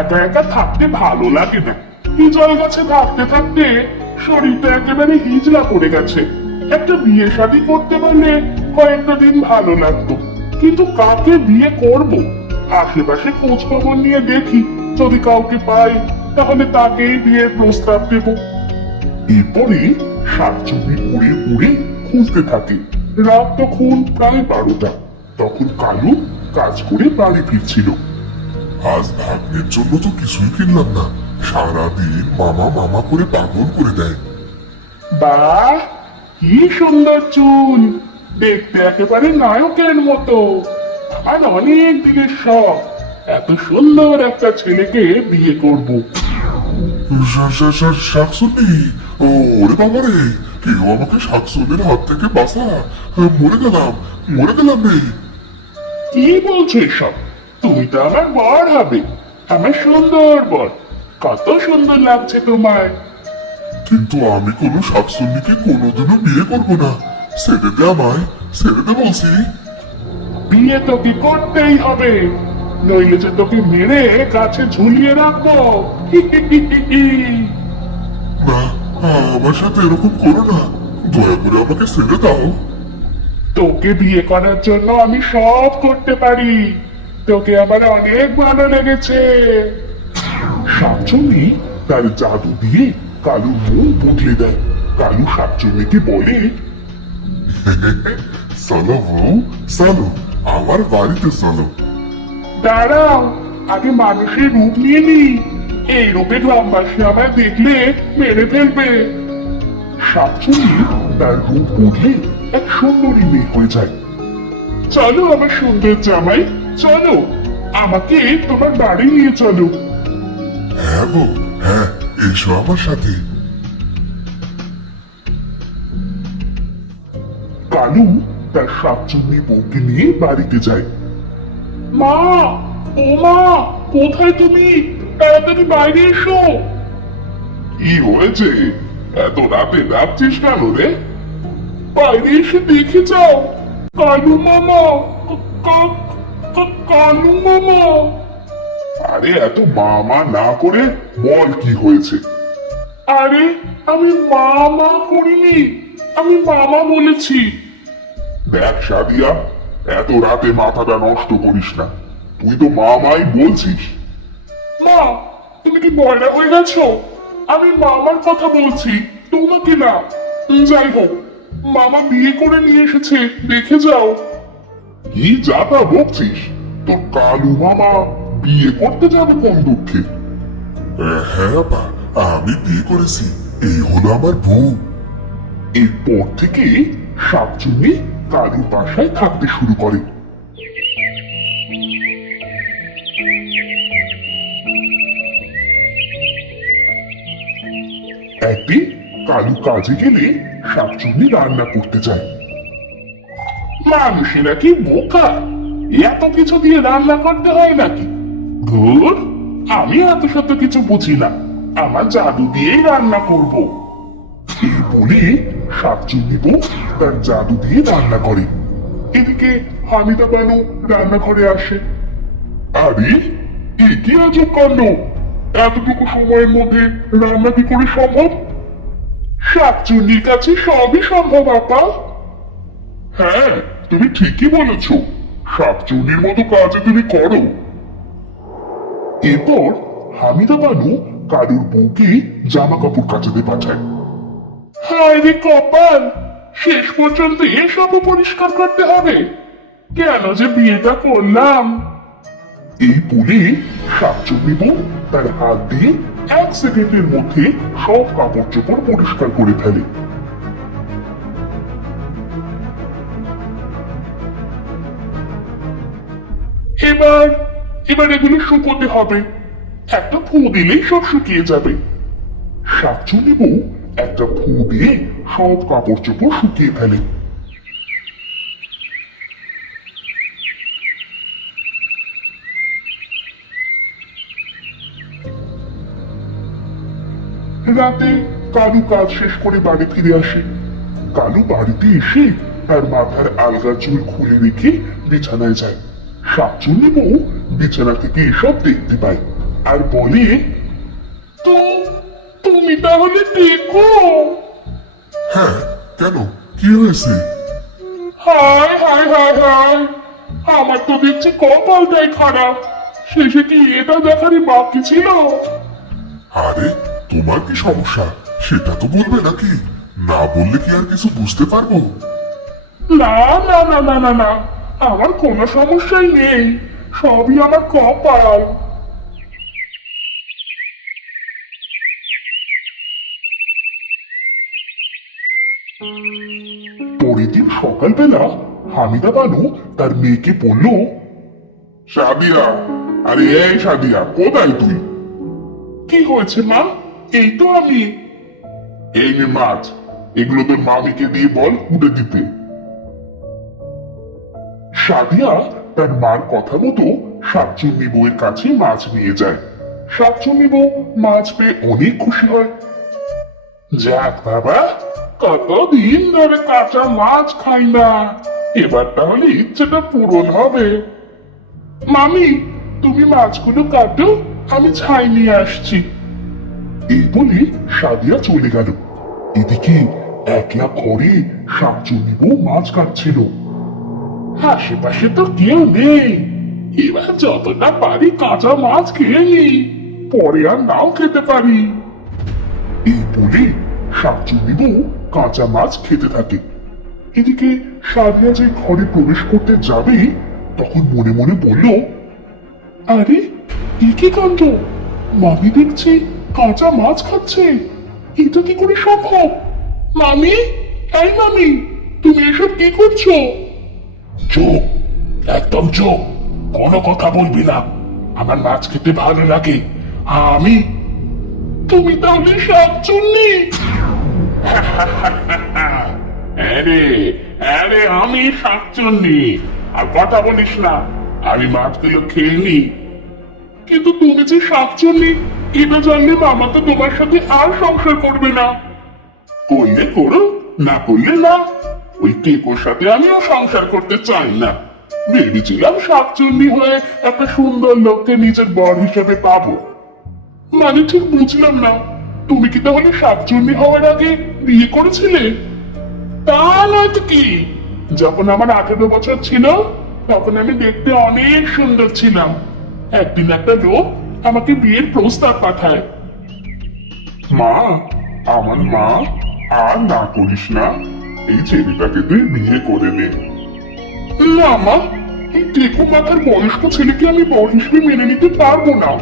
একা একা থাকতে ভালো লাগে না। হিজল গাছে থাকতে থাকতে শরীরটা একেবারে হিজলা পড়ে গেছে। একটা বিয়ে শাদী করতে পারলে কয়েকটা দিন ভালো লাগতো, কিন্তু কাকে বিয়ে করব? আশেপাশে খোঁজ খবর নিয়ে দেখি, যদি কাউকে পাই তাহলে তাকেই বিয়ের প্রস্তাব দেব। এরপরে শাকচুন্নি উড়ে উড়ে খুঁজতে থাকে। রাত তখন প্রায় 12টা। তখন কালু কাজ করে বাড়ি ফিরছিল। আজ ভাগ্নের জন্য তো কিছুই কিনলাম না, সারাদিন মামা মামা করে পাগল করে দেয়। বাহ, কি সুন্দর চুল, দেখতে একেবারে নায়কের মতো। আর অনেক দিনের শখ, এত সুন্দর একটা ছেলেকে বিয়ে করব। শাকসুন্নি, ওরে বাবা রে, কেউ আমাকে শাকসুন্নির হাত থেকে বাঁচা, মরে গেলাম রে। কি বলছো এসব? তুমি তো আমার বর হবে, আমার সুন্দর বর। কত সুন্দর লাগছে তোমায়। কিন্তু আমি কোনো শাকসুন্নিকে কোনোদিনও বিয়ে করবো না। ছেড়ে দে আমায়, ছেড়ে দে বলছি। বিয়ে তোকে করতেই হবে, নইলে যে তোকে মেরে গাছে ঝুলিয়ে রাখবো। না, আমার সাথে এরকম করো না, দয়া করে আমাকে ছেড়ে দাও। তোকে বিয়ে করার জন্য আমি সব করতে পারি, তোকে আমার অনেক ভালো লেগেছে। শাকচুন্নি তার জাদু দিয়ে কালুর মন বদলে দেয়। কালু শাকচুন্নিকে বলে, চলো বউ, চলো আমার বাড়িতে চলো। দাঁড়াও, আগে মানুষের রূপ নিয়ে নি, এই রূপে গ্রামবাসী আমায় দেখলে মেরে ফেলবে। শাকচুন্নি তার রূপ বদলে এক সুন্দরী মেয়ে হয়ে যায়। চলো আমার সুন্দর জামাই, চলো আমাকে তোমার বাড়ি নিয়ে চলো। হ্যাঁ বউ, হ্যাঁ, এসো আমার সাথে। কালু তার শাকচুন্নি বউকে নিয়ে বাড়িতে যায়। মা, ও মা, কোথায় তুমি? তাড়াতাড়ি বাইরে এসো। কি হয়েছে? এত রাতে ডাকছিস কেন রে? বাইরে এসে দেখে যাও, কালু মামা, কালু মামা। আরে এত মামা না করে বল কি হয়েছে? আরে আমি মামা করিনি, আমি মামা বলেছি। দেখ সাদিয়া, এত রাতে মাথাটা নষ্ট করিস না, তুই তো মামাই বলছিস। মা, তুমি কি বয়রা হয়ে গেছো? আমি মামার কথা বলছি, তোমাকে না। যাই হোক, মামা বিয়ে করে নিয়ে এসেছে, দেখে যাও। কি যাতা বকছিস? তোর কালু মামা বিয়ে করতে যাবে কোন দুঃখে? হ্যাঁ আপা, আমি বিয়ে করেছি, এই হলো আমার বউ। এরপর থেকে শাকচুন্নি কালুর বাসায় থাকতে শুরু করে। একদিন কালু কাজে গেলে শাকচুন্নি রান্না করতে যায়। মানুষেরা কি বোকা, এত কিছু দিয়ে রান্না করতে হয় নাকি? ধুর, আমি এত শত কিছু বুঝি না, আমার জাদু দিয়েই রান্না করব। এই বলে শাকচুন্নি বউ তার জাদু দিয়ে রান্না করে। এদিকে হামিদা বানু রান্নাঘরে আসে। আরে এ কি আজব কাণ্ড, এতটুকু সময়ের মধ্যে রান্না কি করে সম্ভব? শাকচুন্নির কাছে সবই সম্ভব আপা। হ্যাঁ, তুমি ঠিকই বলেছ, শাকচুন্নির মতো কাজ তুমি করো। এরপর হামিদা বানু কালুর বউকে জামা কাপড় কাচাতে পাঠায়। হায় রে কপাল, শেষ পর্যন্ত এসব পরিষ্কার করতে হবে, কেন যে বিয়েটা করলাম। এই বলে শাকচুন্নি বউ তার হাত দিয়ে 1 সেকেন্ডের মধ্যে সব কাপড় চোপড় পরিষ্কার করে ফেলে। এবার এবার এগুলো শুকোতে হবে, একটা ফু দিলেই সব শুকিয়ে যাবে। শাকচুন্নি বউ একটা ফু দিয়ে সব কাপড় চোপড় শুকিয়ে ফেলে। রাতে কালু কাজ শেষ করে বাড়ি ফিরে আসে। কালু বাড়িতে এসে তার মাথার আলগা চুল খুলে রেখে বিছানায় যায়। শাকচুন্নি বউ বিছানা থেকে এসব দেখতে পায়। আর বলে, তো তুমি তাহলে দেখো। হ্যাঁ, কেন, কি হয়েছে? হায় হায় হায় হায়, আমার তো দেখছি কপালটাই খারাপ। শেষে কি এটা দেখারই বাকি ছিল? আরে, তোমার কি সমস্যা সেটা তো বলবে নাকি? না বললে কি আর কিছু বুঝতে পারবো? না না না না না না, আমার কোনো সমস্যাই নেই, সবই আমার কপাল। পরের দিন সকালবেলা হামিদা বানু তার মেয়েকে বলল, সাদিয়া, আরে এই সাদিয়া, কোথায় তুই? কি হয়েছে মা? এই তো আমি। এই নে মাছ, এগুলো তোর মামিকে দিয়ে বল কুটে দিতে। সাদিয়া তার মার কথা মতো শাকচুন্নি বউয়ের কাছে মাছ নিয়ে যায়। শাকচুন্নি বউ মাছ পেয়ে অনেক খুশি হয়। যাক বাবা, কতদিন ধরে কাঁচা মাছ খাই না, এবার তাহলে ইচ্ছেটা পূরণ হবে। মামি, তুমি মাছগুলো কাটো, আমি ছাই নিয়ে আসছি। এই বলে সাদিয়া চলে গেল। এদিকে একলা ঘরে শাকচুন্নি বউ মাছ কাটছিল। আশেপাশে তো কেউ নেই, এবার যতটা পারি কাঁচা মাছ খেয়ে নি, পরে আর নাও খেতে পারি। এই বলে শাকচুন্নি বউ কাঁচা মাছ খেতে থাকে। এদিকে সাদিয়া যে ঘরে প্রবেশ করতে যাবে, তখন মনে মনে বলল, আরে এ কি কাণ্ড, মামি দেখছি কাঁচা মাছ খাচ্ছে, এটা কি করে সম্ভব? মামি, এই মামি, তুমি এসব কি করছো? চুপ, একদম চুপ, কোনো কথা বলবি না, আমার মাছ খেতে ভালো লাগে। আমি, তুমি তাহলে শাকচুন্নি? আরে আরে, আমি শাকচুন্নি, আর কথা বলিস না, আমি মাছগুলো খেয়ে নি। কিন্তু তুমি যে শাকচুন্নি, এটা জানলে মামা তো তোমার সাথে আর সংসার করবে না। করলে করো, না করলে না, ওই টেকোর সাথে আমিও সংসার করতে চাই না। ভেবেছিলাম শাকচুন্নি হয়ে একটা সুন্দর লোককে নিজের বর হিসেবে পাবো। মানে ঠিক বুঝলাম না, তুমি কি তাহলে শাকচুন্নি হওয়ার আগে বিয়ে করেছিলে? তা নয় তো কি, যখন আমার 18 বছর ছিল, তখন আমি দেখতে অনেক সুন্দর ছিলাম। একদিন একটা লোক আমাকে বিয়ের প্রস্তাব পাঠায়। মা, আমার মা, আর না করিস না, এই ছেলেটাকে তুই বিয়ে করে নে। না মা, এই টেকো মাথার বয়স্ক ছেলেকে আমি বর হিসেবে মেনে নিতে পারবো না।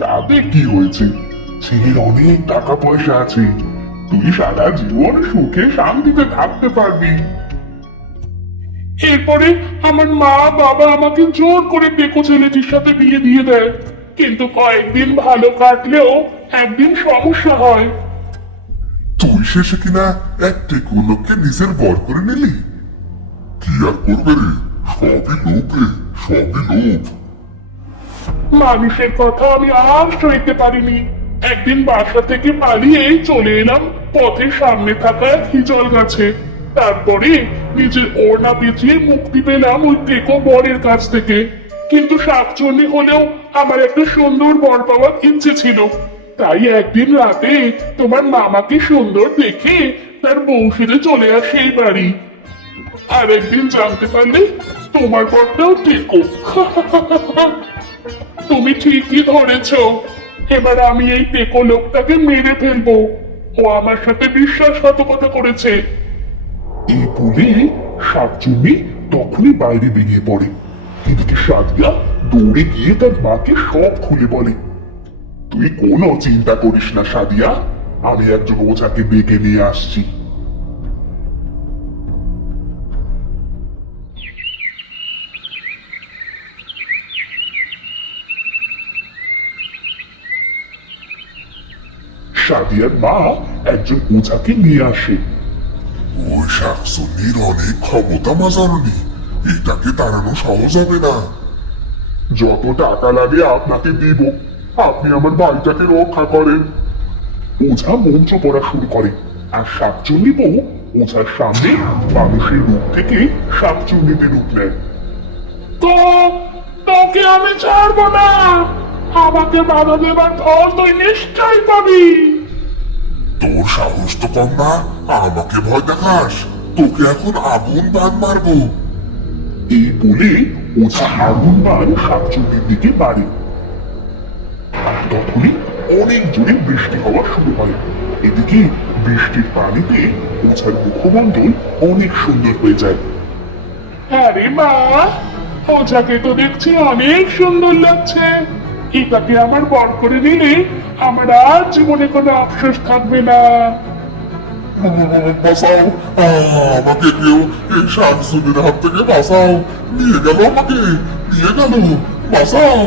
তাতে কি হয়েছে, ছেলের অনেক টাকা পয়সা আছে, তুই সারা জীবন সুখে শান্তিতে থাকতে পারবি। এরপরে আমার মা বাবা আমাকে জোর করে টেকো ছেলেটির সাথে বিয়ে দিয়ে দেয়, কিন্তু কয়েকদিন ভালো কাটলেও একদিন সমস্যা হয়। তুই শেষে কিনা এক টেকো লোককে নিজের বর করে নিলি? কি আর করবে রে, সবই লোক রে, সবই লোক। মানুষের কথা আমি আর সইতে পারিনি। একদিন বাসা থেকে পালিয়ে চলে এলাম পথের সামনে থাকা এক হিজল গাছে। তারপরে নিজের ওড়না পেঁচিয়ে মুক্তি পেলাম ওই টেকো বরের কাছ থেকে। কিন্তু শাকচুন্নি হলেও আমার একটা সুন্দর বর পাওয়ার ইচ্ছে ছিল। তাই একদিন রাতে তোমার মামাকে সুন্দর দেখে তার বউ সেজে চলে আসে এই বাড়ি। আর একদিন জানতে পারলে তোমার বরটাও টেকো। তুমি ঠিকই ধরেছ, এবার আমি এই টেকো লোকটাকে মেরে ফেলবো, ও আমার সাথে বিশ্বাসঘাতকতা করেছে। এই বলে শাকচুন্নি তখনই বাইরে বেরিয়ে পড়ে। এদিকে সাদিয়া দৌড়ে গিয়ে তার মাকে সব খুলে বলে। তুই কোনো চিন্তা করিস না সাদিয়া, আমি একজন ওঝাকে ডেকে নিয়ে আসছি। সাদিয়ার মা একজন ওঝাকে নিয়ে আসে। ওই শাকচুন্নির অনেক ক্ষমতা মা জাননি, এটাকে তাড়ানো সহজ হবে না। যত টাকা লাগে আপনাকে দিব, আপনি আমার বাড়িটাকে রক্ষা করেন। ওঝা মন্ত্র পড়া শুরু করে, আর শাকচুন্নি বউ ওঝার সামনে মানুষের রূপ থেকে শাকচুন্নিতে রূপ নেয়। তো তোকে আমি ছাড়বো না, আমাকে বাধা দেবার ফল তুই নিশ্চয় পাবি। তোর সাহস তো কম না, আমাকে ভয় দেখাস। তোকে এখন আগুন বান মারবো। এই বলে ওঝা আগুন বান শাকচুন্নির দিকে বাড়ে। আর তখনই অনেক জোরে বৃষ্টি হওয়া শুরু হয়। এদিকে বৃষ্টির পানিতে ওঝার মুখমণ্ডল অনেক সুন্দর হয়ে যায়। আরে মা, ওঝাকে তো দেখছি অনেক সুন্দর লাগছে। এটাকে আমার বর করে নিলে আমার আর জীবনে কোনো আফসোস থাকবে না। বাঁচাও, আমাকে কেউ এই শাকচুন্নির হাত থেকে বাঁচাও। নিয়ে গেল আমাকে, নিয়ে গেল, বাঁচাও।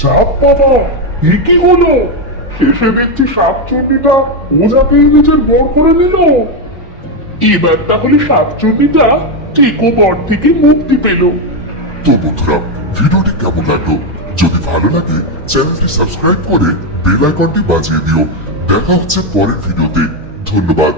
যাক বাবা, এ কি হলো? শেষে দেখছি শাকচুন্নিটা ওঝাকেই নিজের বর করে নিল। এবার তাহলে শাকচুন্নিটা টেকো বর থেকে মুক্তি পেল। তো বন্ধুরা, ভিডিওটি কেমন লাগলো? যদি ভালো লাগে চ্যানেলটি সাবস্ক্রাইব করে বেল আইকনটি বাজিয়ে দিও। দেখা হচ্ছে পরের ভিডিওতে। ধন্যবাদ।